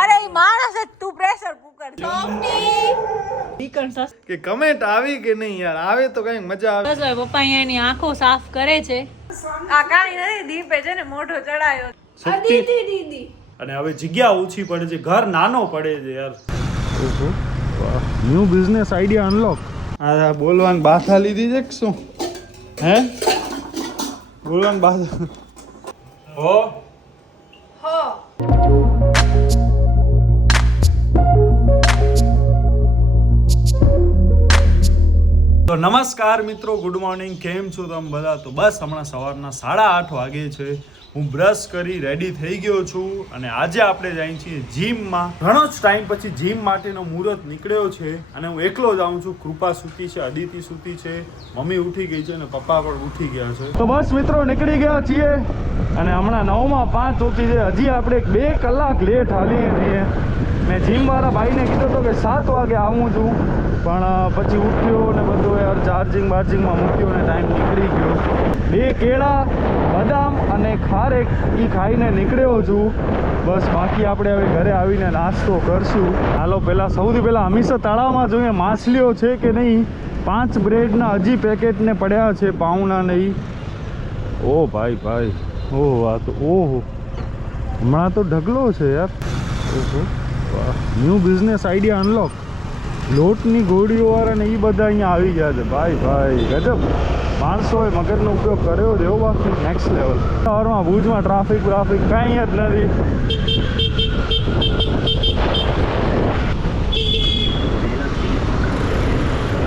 અરે માણસ તું પ્રેશર કુકર કે કમેન્ટ આવી કે નહીં યાર, આવે તો કઈ મજા આવે. બસ હવે પપ્પા અહીંયા એની આંખો સાફ કરે છે. આ કાઈ નથી, દીપે છે ને મોઢો ચડાયો. દીદી અને હવે જગ્યા ઓછી પડે છે, ઘર નાનો પડે છે યાર. New business idea unlock. આ બોલવાની બાધા લીધી છે કે શું? હે બોલવાની બાધા હો હો. તો નમસ્કાર મિત્રો, ગુડ મોર્નિંગ. કેમ છો તમે બધા? તો બસ હમણાં સવારના 8:30 વાગે છે. હું બ્રશ કરી રેડી થઈ ગયો છું અને આજે આપણે જઈએ છીએ જીમમાં. ઘણો જ ટાઈમ પછી જીમ માટેનો મુહૂર્ત નીકળ્યો છે અને હું એકલો જ આવું છું. કૃપા સૂતી છે, અદિતિ સૂતી છે, મમ્મી ઉઠી ગઈ છે અને પપ્પા પણ ઉઠી ગયા છે. તો બસ મિત્રો નીકળી ગયા છીએ અને હમણાં 9:05 ઉઠી છે. હજી આપણે 2 કલાક લેટ હાલીએ છીએ. મેં જીમવાળા ભાઈને કીધું હતું કે 7 વાગે આવું છું, પણ પછી ઉઠ્યો ને બધું યાર ચાર્જિંગમાં મૂક્યું અને ટાઈમ નીકળી ગયો. 2 કેળા, બદામ અને ખારેક એ ખાઈને નીકળ્યો છું. બસ બાકી આપણે હવે ઘરે આવીને નાસ્તો કરશું. હાલો સૌથી પહેલાં હંમેશા તળાવમાં જોઈએ માછલીઓ છે કે નહીં. 5 બ્રેડના હજી પેકેટને પડ્યા છે, પાઉના નહીં. ઓ ભાઈ ઓહો, આ તો ઓહો હમણાં તો ઢગલો છે યાર. ઓહો ન્યૂ બિઝનેસ આઈડિયા અનલોક. લોટની ગોળીઓવાળા ને એ બધા અહીંયા આવી ગયા છે. ભાઈ ગજબ માણસોએ મગજનો ઉપયોગ કર્યો છે. એવો બાકી નેક્સ્ટ લેવલ. સવારમાં ભુજમાં ટ્રાફિક કાંઈ જ નથી.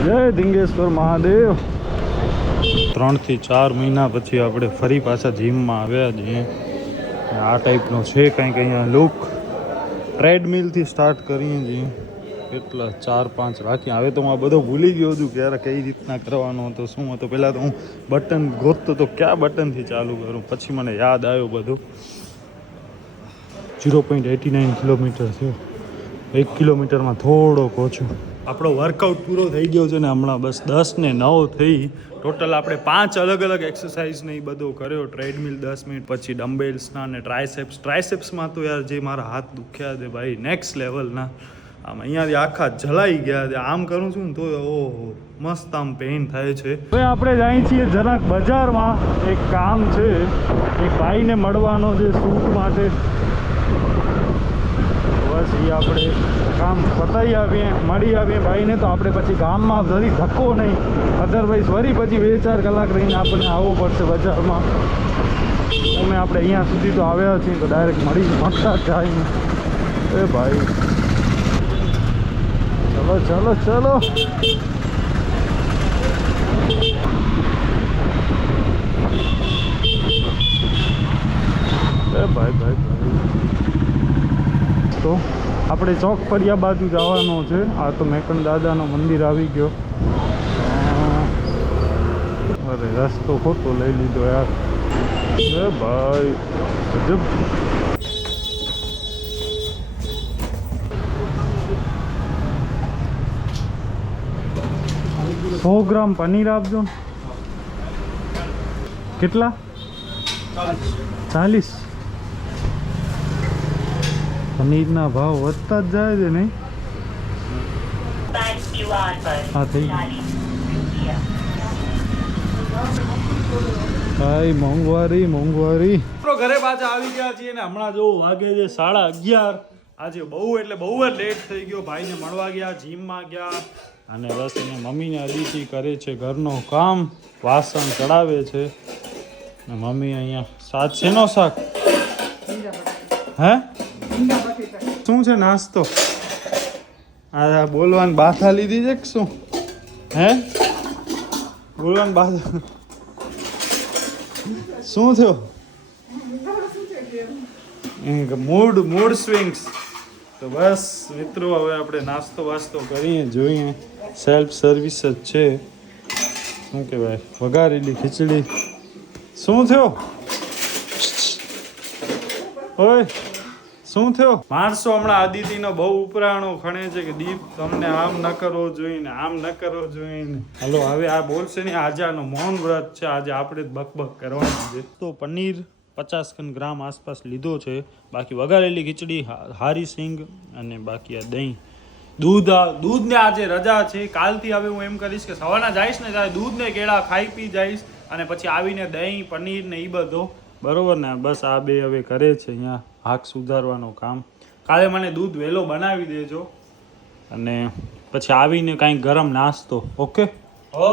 જય ધીંગેશ્વર મહાદેવ. 3 થી 4 મહિના પછી આપણે ફરી પાછા જીમમાં આવ્યા છીએ. આ ટાઈપનો છે કંઈક અહીંયા લુક. ટ્રેડમિલથી સ્ટાર્ટ કરીએ છીએ. કેટલા 4-5 રાખી. હવે તો હું આ બધો ભૂલી ગયો છું કે યાર કઈ રીતના કરવાનો હતો, શું હતો. પહેલાં તો હું બટન ગોતતો તો ક્યાં બટનથી ચાલુ કરું, પછી મને યાદ આવ્યો બધું. 0.89 કિલોમીટર થયો. 1 કિલોમીટરમાં થોડોક ઓછો. આપણો વર્કઆઉટ પૂરો થઈ ગયો છે ને હમણાં બસ 10:09 થઈ. ટોટલ આપણે 5 અલગ અલગ એક્સરસાઇઝ ને એ બધો કર્યો. ટ્રેડમિલ 10 મિનિટ, પછી ડમ્બેલ્સના અને ટ્રાયસેપ્સમાં તો યાર જે મારા હાથ દુખ્યા છે ભાઈ નેક્સ્ટ લેવલના. આમ અહીંયાથી આખા જલાઈ ગયા. આમ કરું છું ને તો ઓહો મસ્ત આમ પેઇન થાય છે. હવે આપણે જઈએ છીએ જરાક બજારમાં. એક કામ છે, એક ભાઈને મળવાનો છે શૂટ માટે. બસ એ આપણે કામ પતાવી આવીએ, મળી આવીએ ભાઈને. તો આપણે પછી ગામમાં જરી ધક્કો નહીં, અધરવાઇઝ વળી પછી 2-4 કલાક રહીને આપણને આવવું પડશે બજારમાં. અમે આપણે અહીંયા સુધી તો આવ્યા છીએ તો ડાયરેક્ટ મળતા જ જાય. એ ભાઈ ચલો ભાઈ તો આપણે ચોક ફળિયા બાજુ જવાનો છે. આ તો મેકણ દાદાનો મંદિર આવી ગયો. અરે રસ્તો ખોટો લઈ લીધો યાર. એ ભાઈ ગજબ. 100 ગ્રામ પનીર આપજો. કેટલા? 40. પનીરના ભાવ વધતા જ જાય છે નહીં? હા થઈ ભાઈ મોંઘવારી. ઘરે પાછા આવી ગયા છીએ ને હમણાં જો વાગે છે 11:30. આજે બહુ એટલે બહુ જ લેટ થઈ ગયો. ભાઈને મળવા ગયા, જીમમાં ગયા અને બસ અહીંયા મમ્મીને અદિતિ કરે છે ઘરનું કામ, વાસણ ચડાવે છે. મમ્મી અહીંયા શાક શેનો શાક? હે શું છે નાસ્તો? આ બોલવાની બાધા લીધી છે કે શું? હે બોલવાની બાધા શું થયો? Mood swings. તો બસ મિત્રો હવે આપણે નાસ્તો કરીએ, જોઈએ. સેલ્ફ સર્વિસ જ છે. શું કહેવાય, વઘારેલી ખીચડી. શું થયો? ઓય શું થયો? માણસો હમણાં અદિતિનો બહુ ઉપરાણો ખણે છે કે દીપ તમને આમ ન કરવો જોઈએ ને આમ ન કરવો જોઈએ ને. હલો હવે આ બોલશે ને. આજે આનો મૌન વ્રત છે. આજે આપણે જ બકબક કરવાની છે. તો પનીર 50 ગ્રામ આસપાસ લીધો છે. બાકી વઘારેલી ખીચડી, હારી સિંગ અને બાકી આ દહીં. દૂધને આજે રજા છે. કાલથી હવે હું એમ કરીશ કે સવારના જઈશ ને ત્યારે દૂધ ને કેળા ખાઈ પી જઈશ અને પછી આવીને દહીં, પનીર ને એ બધો. બરોબર ને? બસ આ બે હવે કરે છે અહીંયા હાક સુધારવાનું કામ. કાલે મને દૂધ વહેલો બનાવી દેજો અને પછી આવીને કાંઈક ગરમ નાસ્તો. ઓકે? હો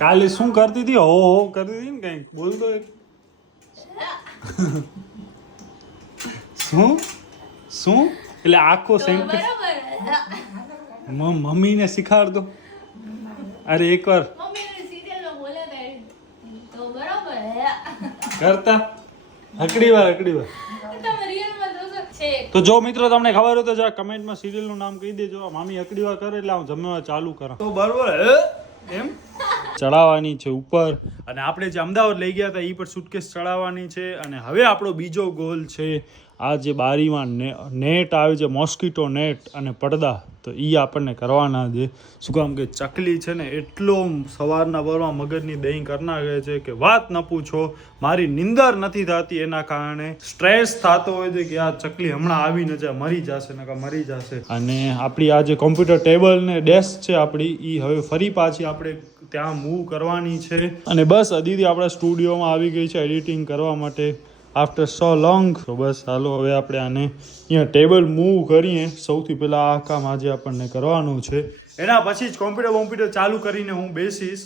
કાલે શું કરતી હતી? હો કરતી હતી ને કંઈક બોલતો શું એટલે આખો સેન્ટેન્સ મમ્મીને શીખાડ દો. અરે એકવાર કરતા હકડી વાર તો જો મિત્રો તમને ખબર હોય તો જરા કમેન્ટમાં સિરિયલનું નામ કહી દેજો. મામી હકડી વાર કરે એટલે હું જમવા ચાલુ કરા તો બરોબર એમ ચડાવવાની છે ઉપર. અને આપણે જે અમદાવાદ લઈ ગયા હતા એ પર સુટકેસ ચડાવવાની છે. અને હવે આપણો બીજો ગોલ છે આ જે બારીમાં નેટ આવે છે, મોસ્કીટો નેટ અને પડદા, તો એ આપણને કરવાના છે. શું કામ કે ચકલી છે ને એટલો સવારના પરમાં મગજની દહીં કરી નાખે છે કે વાત ન પૂછો. મારી નિંદર નથી થતી એના કારણે સ્ટ્રેસ થતો હોય છે કે આ ચકલી હમણાં આવી ન જાય, મરી જશે નકા મરી જશે. અને આપણી આ જે કોમ્પ્યુટર ટેબલ ને ડેસ્ક છે આપણી, એ હવે ફરી પાછી આપણે ત્યાં મૂવ કરવાની છે. અને બસ અદિતિ આપણા સ્ટુડિયોમાં આવી ગઈ છે એડિટિંગ કરવા માટે આફ્ટર સો લોંગ. તો બસ હાલો હવે આપણે આને અહીંયા ટેબલ મૂવ કરીએ. સૌથી પહેલાં આ કામ આજે આપણને કરવાનું છે. એના પછી જ કોમ્પ્યુટર ચાલુ કરીને હું બેસીશ.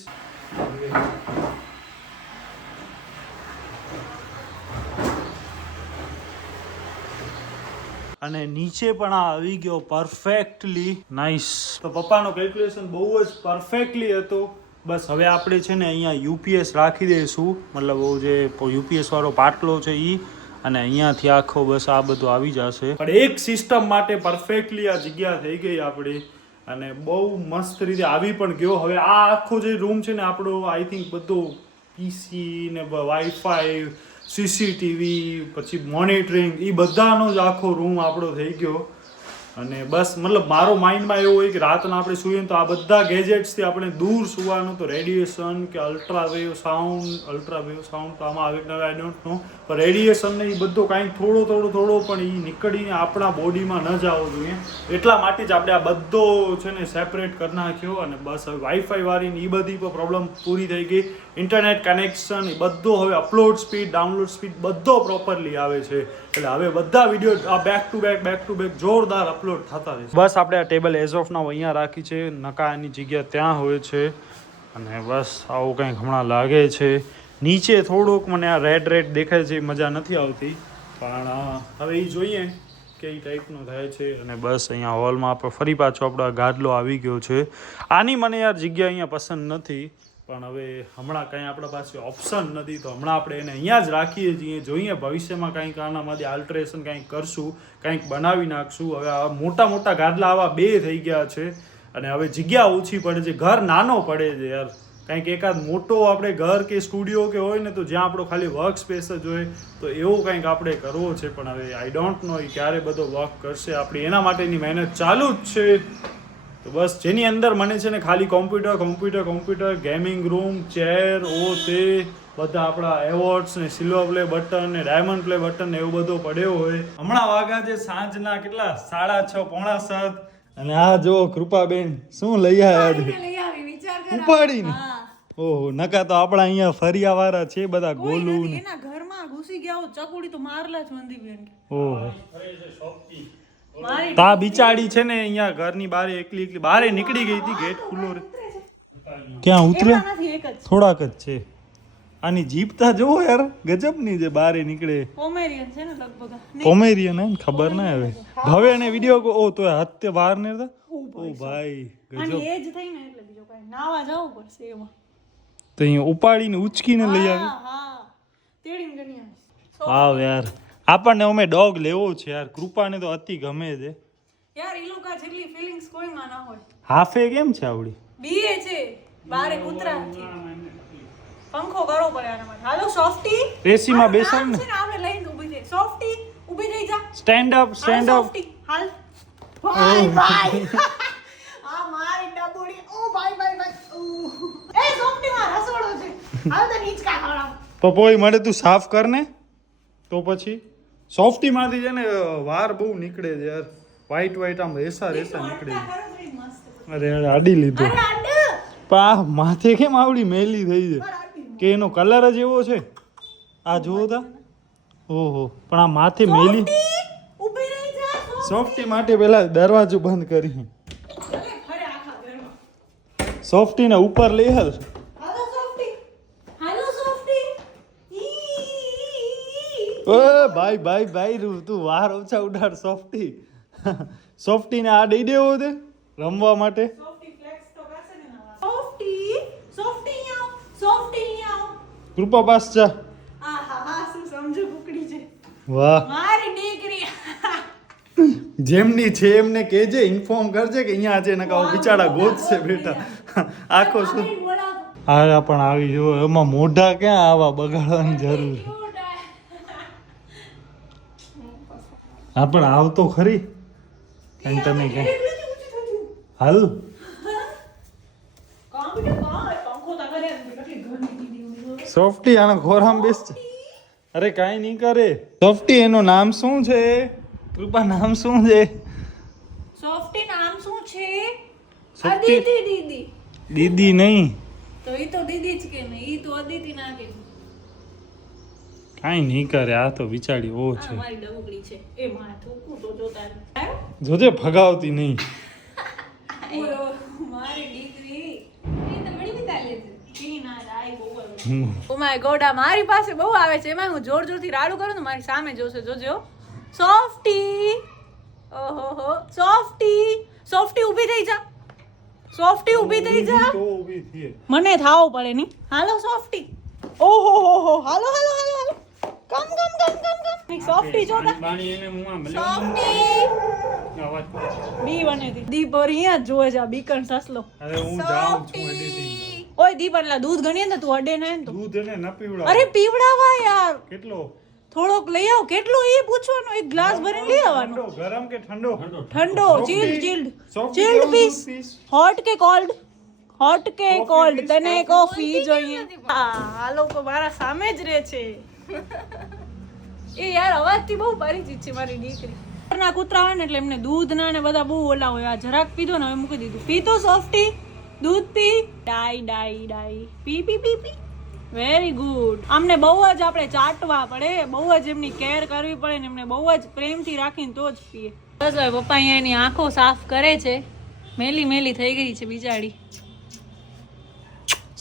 અને નીચે પણ આ આવી ગયો પરફેક્ટલી નાઇસ. તો પપ્પાનો કેલ્ક્યુલેશન બહુ જ પરફેક્ટલી હતો. બસ હવે આપણે છે ને અહીંયા યુપીએસ રાખી દઈશું, મતલબ જે યુપીએસ વાળો પાટલો છે એ, અને અહીંયાથી આખો બસ આ બધું આવી જશે. પણ એક સિસ્ટમ માટે પરફેક્ટલી આ જગ્યા થઈ ગઈ આપણી અને બહુ મસ્ત રીતે આવી પણ ગયો. હવે આ આખો જે રૂમ છે ને આપણો, આઈ થિંક બધો પીસી ને વાઈફાઈ, સીસીટીવી, પછી મોનિટરિંગ, એ બધાનો જ આખો રૂમ આપણો થઈ ગયો. અને બસ મતલબ મારો માઇન્ડમાં એવું હોય કે રાતના આપણે સૂઈએ તો આ બધા ગેજેટ્સથી આપણે દૂર સુવાનું. તો રેડિયેશન કે અલ્ટ્રાવેવ સાઉન્ડ તો આમાં આવે કે આઈ ડોન્ટ નો, પણ રેડિયેશન ને એ બધો કાંઈક થોડો પણ એ નીકળીને આપણા બોડીમાં ન જવો જોઈએ. એટલા માટે જ આપણે આ બધો છે ને સેપરેટ કરી નાખ્યો. અને બસ હવે વાઈફાઈ વાળીને એ બધી પણ પ્રોબ્લેમ પૂરી થઈ ગઈ. ઇન્ટરનેટ કનેક્શન એ બધો હવે અપલોડ સ્પીડ, ડાઉનલોડ સ્પીડ બધો પ્રોપરલી આવે છે. એટલે હવે બધા વિડીયો આ બેક ટુ બેક જોરદાર અપલોડ થતા રહેશે. બસ આપણે આ ટેબલ એઝ ઓફ નાઉ અહીંયા રાખી છે, નકાની જગ્યા ત્યાં હોય છે. અને બસ આવું કંઈક હમણાં લાગે છે. નીચે થોડુંક મને આ રેડ દેખાય છે, મજા નથી આવતી, પણ હવે એ જોઈએ કે એ ટાઈપનું થાય છે. અને બસ અહીંયા હોલમાં આપણે ફરી પાછો આપણો ગાદલો આવી ગયો છે. આની મને યાર જગ્યા અહીંયા પસંદ નથી, પણ હવે હમણાં કંઈ આપણા પાસે ઓપ્શન નથી, તો હમણાં આપણે એને અહીંયા જ રાખીએ છીએ. જોઈએ ભવિષ્યમાં કંઈક આનામાંથી આલ્ટરેશન કંઈક કરશું, કંઈક બનાવી નાખશું. હવે આ મોટા ગાદલા આવા 2 થઈ ગયા છે અને હવે જગ્યા ઓછી પડે છે, ઘર નાનો પડે છે યાર. કંઈક એકાદ મોટો આપણે ઘર કે સ્ટુડિયો કે હોય ને તો જ્યાં આપણો ખાલી વર્ક સ્પેસ જ હોય, તો એવું કંઈક આપણે કરવો છે. પણ હવે આઈ ડોન્ટ નો ક્યારે બધો વર્ક કરશે. આપણી એના માટેની મહેનત ચાલુ જ છે. તો બસ જેની અંદર મને છે ને ખાલી કોમ્પ્યુટર, ગેમિંગ રૂમ, ચેર, તે બધા આપણા એવોર્ડ્સ ને સિલ્વર પ્લે બટન ને ડાયમંડ પ્લે બટન ને એવું બધું પડ્યો હોય. હમણાં વાગ્યા છે સાંજના કેટલા 6:30 પોણા 7. અને આ જો કૃપાબેન શું લઈ આવ્યા ઉપાડીને. ઓહો, નકા તો આપણા અહીંયા ફરિયા વાળા છે બધા ગોલું ને એના ઘરમાં ઘૂસી ગયા ચકુડી તો મારલા જ મંદી બેન. ઓહો, તા બિચાડી છે ને અહીંયા ઘરની બહાર એકલી બહાર નીકળી ગઈ હતી, ગેટ ખુલ્લો રે. ક્યાં ઉતરે? થોડાક જ છે. આની જીભતા જોવો યાર, ગજબની જે બહાર નીકળે. પોમેરિયન છે ને લગભગ. પોમેરિયન હે ને, ખબર ના હવે. હવે એને વિડિયો ઓ તો હત્તે બહાર ને ઓ ભાઈ ગજબ. આની એજ થઈ ને એટલે બીજો કાઈ નાવા જવું પડશે એમાં. તો અહીં ઉપાડીને ઉચકીને લઈ આવી. હા તેડીને ગણ્યા. વાવ યાર, આપણને અમે ડોગ લેવો છે યાર. કૃપાને તો અતિ ગમે છે યાર. ઈ લોકો જેટલી ફીલિંગ્સ કોઈમાં ના હોય. હાફે કેમ છે આવડી? બીએ છે, બારે કૂતરા છે. પંખો કરવો પડે આના માટે. હાલો સોફ્ટી, એસીમાં બેસાડ ને. આપણે લઈને ઊભી થઈ. સોફ્ટી ઊભી થઈ જા. Stand up. સોફ્ટી હાલ. ભાઈ આ મારી ડબુડી. ઓ ભાઈ. એ સોફ્ટી માં રસોડો છે. પપ્પોઈ મળે તું સાફ કર ને તો પછી સોફ્ટી માંથી છે ને વાર બહુ નીકળે છે યાર. વ્હાઈટ આમ રેસા નીકળે છે. અરે આડી લીધો પણ આ માથે કેમ આવડી મેલી થઈ છે કે એનો કલર જ એવો છે. આ જુઓ તા ઓહો પણ આ માથે મેલી. સોફ્ટી માટે પેલા દરવાજો બંધ કરી. સોફ્ટી ને ઉપર લઈ હાલ. ઓય ભાઈ તું વાર ઓછા ઉડાડ સોફ્ટી. સોફ્ટી ને આ દઈ દેવો છે રમવા માટે. કૃપા પાસ જા. વાહ જેમની છે એમને કેજે ઇન્ફોર્મ કરજે કે અહીંયા છે નકા બિચારા ગોતશે બેટા. આખો શું આ પણ આવી જો એમાં મોઢા ક્યાં આવા બગાડવાની જરૂર. હા પણ આવતો ખરી કઈ તમે કે હાલ સોફ્ટી આનો ખોરામ બેસ. અરે કાઈ નહીં કરે. સોફ્ટી એનું નામ શું છે? કૃપા નામ શું છે? સોફ્ટી નામ શું છે? સોફ્ટી દીદી. દીદી નહીં તો ઈ તો દીદી જ કે નહીં, ઈ તો અદિતિ ના કે. કાઈ નહીં કરે આ તો વિચારી ઓ છે. મારી ડબુકડી છે એ માં થૂકું તો જોતા જોજે ભગાવતી નહીં. મારી દીકરી એ તો બડી વિતાલે છે ઈ ના આઈ બહુ. ઓ માય ગોડ આ મારી પાસે બહુ આવે છે. એમાં હું જોરથી રાડું કરું તો મારી સામે જોશે. જોજો સોફ્ટી. ઓહો સોફ્ટી ઊભી થઈ જા. સોફ્ટી ઊભી થઈ જા. તો ઊભી થઈ. મને થાવું પડે ની. હાલો સોફ્ટી. ઓહો હાલો કમ સોફ્ટી જોતા. બાણી એને મુઆ ભલે સોફ્ટી આવાજ બી બનેતી દીપ ઓર અહીંયા જોવે છે બીકણ સસલો. અરે હું જાઉં છું એડિટિંગ. ઓય દીપ એટલે દૂધ ગણીએ ને તું અડે ને તો દૂધ એને ન પીવડાવ. અરે પીવડાવા યાર. કેટલો? થોડોક લઈ આવ. કેટલો એ પૂછવાનું. એક ગ્લાસ ભરીને લઈ આવવાનો. ગરમ કે ઠંડો? ઠંડો. Chilled piece. હોટ કે કોલ્ડ? હોટ કે કોલ્ડ? તને કોફી જોઈએ? આ લોકો મારા સામે જ રહે છે. એ યાર અવાજથી બહુ પરિચિત છે મારી દીકરી. ના કૂતરા હોય ને એટલે એમને દૂધ ના ને બધા બહુ ઓલા હોય. આ જરાક પીધો ને હવે મૂકી દીધું. પીતો સોફ્ટી દૂધ પી. ડાઈ પી. Very good. આમને બહુ જ આપણે ચાટવા પડે, બહુ જ એમની કેર કરવી પડે ને એમને બહુ જ પ્રેમથી રાખીને તો જ પીએ. બસ હવે પપ્પા અહીંયા એની આંખો સાફ કરે છે. મેલી થઈ ગઈ છે બિચારી.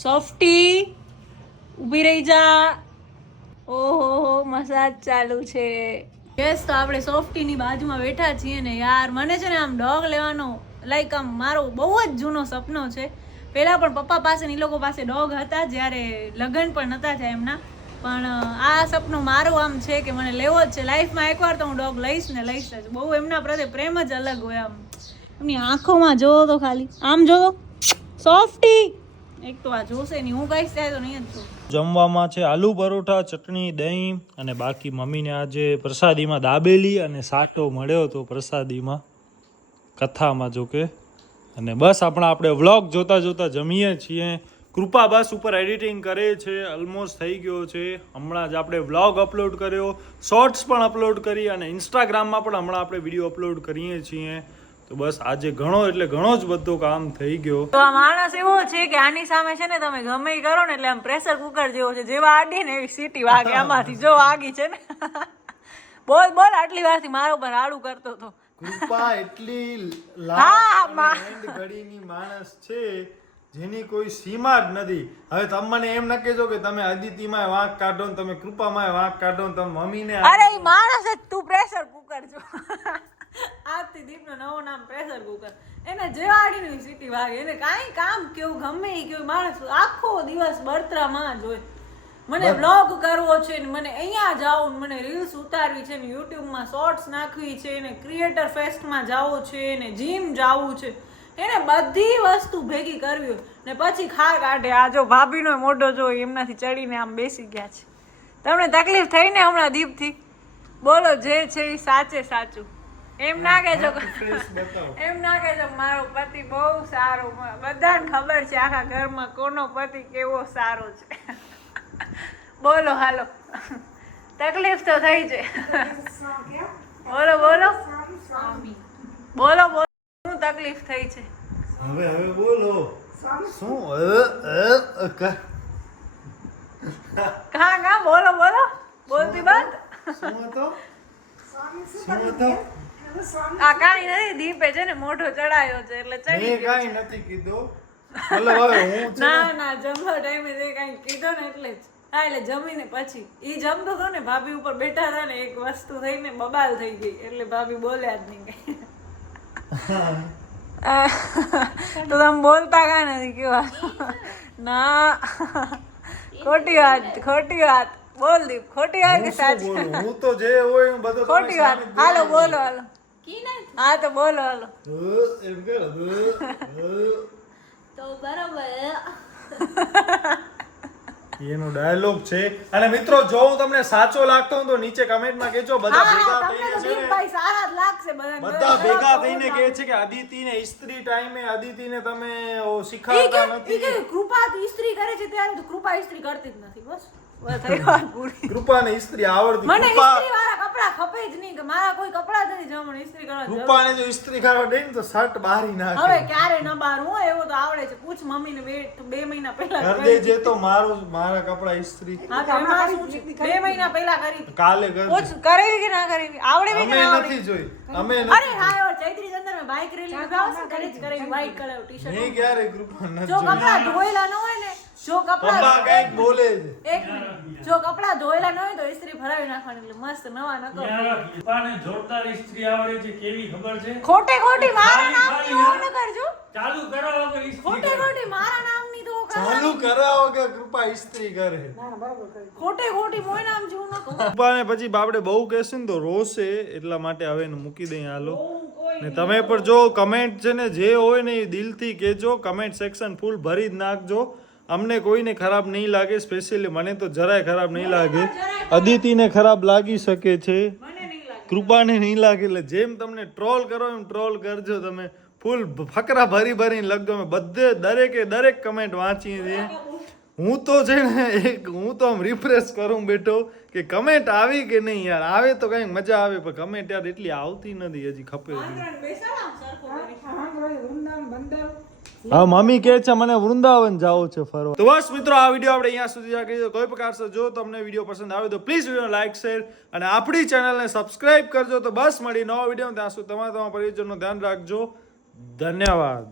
સોફ્ટી ઊભી રહી જા. ઓહો મસાજ ચાલુ છે. યસ તો આપણે સોફ્ટીની બાજુમાં બેઠા છીએ ને યાર મને છે ને આમ ડોગ લેવાનો લાઈક આમ મારો બહુ જ જૂનો સપનો છે. પહેલા પણ પપ્પા પાસે ને એ લોકો પાસે ડોગ હતા જ્યારે લગ્ન પણ નતા થયા એમના. પણ આ સપનું મારું આમ છે કે મને લેવો જ છે લાઈફમાં. એકવાર તો હું ડોગ લઈશ જ. બહુ એમના પ્રત્યે પ્રેમ જ અલગ હોય. આમ એમની આંખોમાં જોવો તો ખાલી આમ જોવો સોફ્ટી. એક તો આ જોશે નહીં હું કહીશ ત્યારે તો નહીં જ જોઉં. જમવામાં છે આલુ પરોઠા, ચટણી, દહીં અને બાકી મમ્મીને આજે પ્રસાદીમાં દાબેલી અને સાટો મળ્યો હતો પ્રસાદીમાં કથામાં જોકે. અને બસ આપણે વ્લોગ જોતા જમીએ છીએ. કૃપા બસ ઉપર એડિટિંગ કરે છે. ઓલમોસ્ટ થઈ ગયો છે. હમણાં જ આપણે વ્લોગ અપલોડ કર્યો, શોર્ટ્સ પણ અપલોડ કરી અને ઇન્સ્ટાગ્રામમાં પણ હમણાં આપણે વિડીયો અપલોડ કરીએ છીએ. તો બસ આજે ઘણો જ બધો કામ થઈ ગયો. તો આ માણસ એવો છે કે આની સામે છે ને તમે ગમે ઈ કરો ને એટલે આમ પ્રેશર કુકર જેવો છે. જેવા આડી ને એવી સીટી વાગે. આમાંથી જો વાગી છે ને. બોલ આટલી વારથી મારા ઉપર આડું કરતો હતો. કૃપા એટલી ઘડીની માણસ છે જેની કોઈ સીમા જ નથી. હવે તમે મને એમ ન કહેજો કે તમે અદિતિમાં વાંક કાઢો ને તમે કૃપામાં વાંક કાઢો ને તમે મમ્મીને. અરે ઈ માણસ જ તું પ્રેશર કુકર જો. આજથી દીપનો નવો નામ પ્રેશર કુકર. એને જેવાડીની સીટી વાગે. એને કાંઈ કામ કેવું ગમે એ કેવું માણસ આખો દિવસ બળતરામાં જ હોય. મને બ્લોગ કરવો છે ને મને અહીંયા જાવું ને મને રીલ્સ ઉતારવી છે ને યુટ્યુબમાં શોર્ટ્સ નાખવી છે ને ક્રિએટર ફેસ્ટમાં જવું છે ને જીમ જવું છે. એને બધી વસ્તુ ભેગી કરવી હોય ને પછી ખાર કાઢે. આ જો ભાભીનો મોઢો જો એમનાથી ચડીને આમ બેસી ગયા છે. તમને તકલીફ થઈ ને હમણાં દીપથી? બોલો જે છે એ સાચું. એમ ના કહેજો મારો પતિ બહુ સારો. બધાને ખબર છે આખા ઘરમાં કોનો પતિ કેવો સારો છે. બોલો હાલો તકલીફ તો થઈ છે બોલો બોલો બોલો બોલો શું તકલીફ થઈ છે હવે બોલો શું કાં બોલો બોલો બોલતી બંધ શું હતો આ કાંઈ નથી દીપે છે ને મોઢો ચડાયો છે એટલે ચડી મેં ગયો કાંઈ નથી કીધું મતલબ હવે હું છે ને ના જમવા ટાઈમે તે કાંઈ કીધું ને એટલે જ હા એટલે જમીને પછી ઈ જમતો હતો ને ભાભી ઉપર બેઠા હતા ને એક વસ્તુ થઈને બબાલ થઈ ગઈ એટલે ભાભી બોલ્યા જ નહીં કઈ તો તમે બોલતા કાંઈ નથી કેવા ના ખોટી વાત બોલ દીપ ખોટી વાત કે હું શું સાચી બોલું? હું તો જે હોય હું બધું ખોટી વાત હાલો બોલો હાલો હા તો બોલો હાલો એમ કર તો બરાબર એનો ડાયલોગ છે અને મિત્રો જો હું તમને સાચો લાગતો હું તો નીચે કમેન્ટમાં કહેજો બધા ભેગા થઈને છે ને સારા જ લાગશે બધા ભેગા થઈને કહે છે કે અદિતિને ઇસ્ત્રી ટાઈમે અદિતિને તમે શીખવાડતા નથી કૃપા ઇસ્ત્રી કરે છે ત્યારે તો કૃપા ઇસ્ત્રી કરતી જ નથી બસ થઈ વાત પૂરી કૃપાને ઇસ્ત્રી આવડતી મને કૃપા ઇસ્ત્રી વાળા કપડા ખપે જ નહીં કે મારા કોઈ કપડા જ નથી જો મને ઇસ્ત્રી કરવા જરૂર. કૃપાને જો ઇસ્ત્રી કરવા દે ને તો શર્ટ બારી હવે નાખે ક્યારે ન બારું હોય એવો તો આવડે છે પૂછ મમ્મીને બે મહિના પહેલા કર કરી. દેજે તો મારા કપડા ઇસ્ત્રી હા તો એમાં શું છે? 2 મહિના પહેલા કરી કાલે કર પૂછ કરેવી કે ના કરેવી આવડે કે અમે ના આવડે નથી જોઈ અમે અરે નથી હા યાર ચૈત્રી ચંદર મેં બાઇક રેલી માં આવશે કરી જ કરેવી વ્હાઈટ કલર મેં ટી-શર્ટ ક્યારે કૃપા નથી જો જોઈ કપડા ધોયેલા ન હોય ને જો પપ્પા કપડા કઈક બોલે છે એક મિનિટ જો કપડા ધોયેલા ન હોય તો ઇસ્ત્રી ભરાવી નાખવાની એટલે મસ્ત નવા નકો પપ્પાને જોરદાર ઇસ્ત્રી આવડે છે કેવી ખબર છે ખોટી મારા ખાલી નામની ખાલી ન કરજો ચાલુ કરો વગર ઇસ્ત્રી ખોટી કરો. મારા નામની તો ચાલુ કરાવો કે કૃપા ઇસ્ત્રી કરે ખોટી મોય નામ જેવું ન કહું કૃપાને પછી બાપડે બહુ કહેશે ને તો રોશે એટલા માટે હવે એને મૂકી દઈએ હાલો ને તમે પણ જો કમેન્ટ છે ને જે હોય ને એ દિલથી કહેજો કમેન્ટ સેક્શન ફૂલ ભરી જ નાખજો અમને કોઈને ખરાબ નહીં લાગે સ્પેશિયલી મને તો જરાય ખરાબ નહીં લાગે અદિતિને ખરાબ લાગી શકે છે મને નહીં લાગે કૃપાને નહીં લાગે એટલે જેમ તમને ટ્રોલ કરો એમ ટ્રોલ કરજો તમે ફૂલ ફકરા ભરીને લખજો અમે દરેક કમેન્ટ વાંચીએ છીએ હું તો છે ને હું તો આમ રિફ્રેશ કરું બેઠો કે કમેન્ટ આવી કે નહીં યાર આવે તો કંઈક મજા આવે પણ કમેન્ટ યાર એટલી આવતી નથી હજી ખપે હજી. હા મમ્મી કહે છે મને વૃંદાવન જાવું છે ફરવા તો બસ મિત્રો આ વિડીયો આપણે અહીંયા સુધી રાખીએ કોઈ પ્રકાર સે જો તમને વિડીયો પસંદ આવે તો પ્લીઝ વિડીયો લાઈક શેર અને આપણી ચેનલને સબસ્ક્રાઇબ કરજો તો બસ મળી નવા વિડીયો ત્યાં સુધી તમારા પરિજનનું ધ્યાન રાખજો ધન્યવાદ.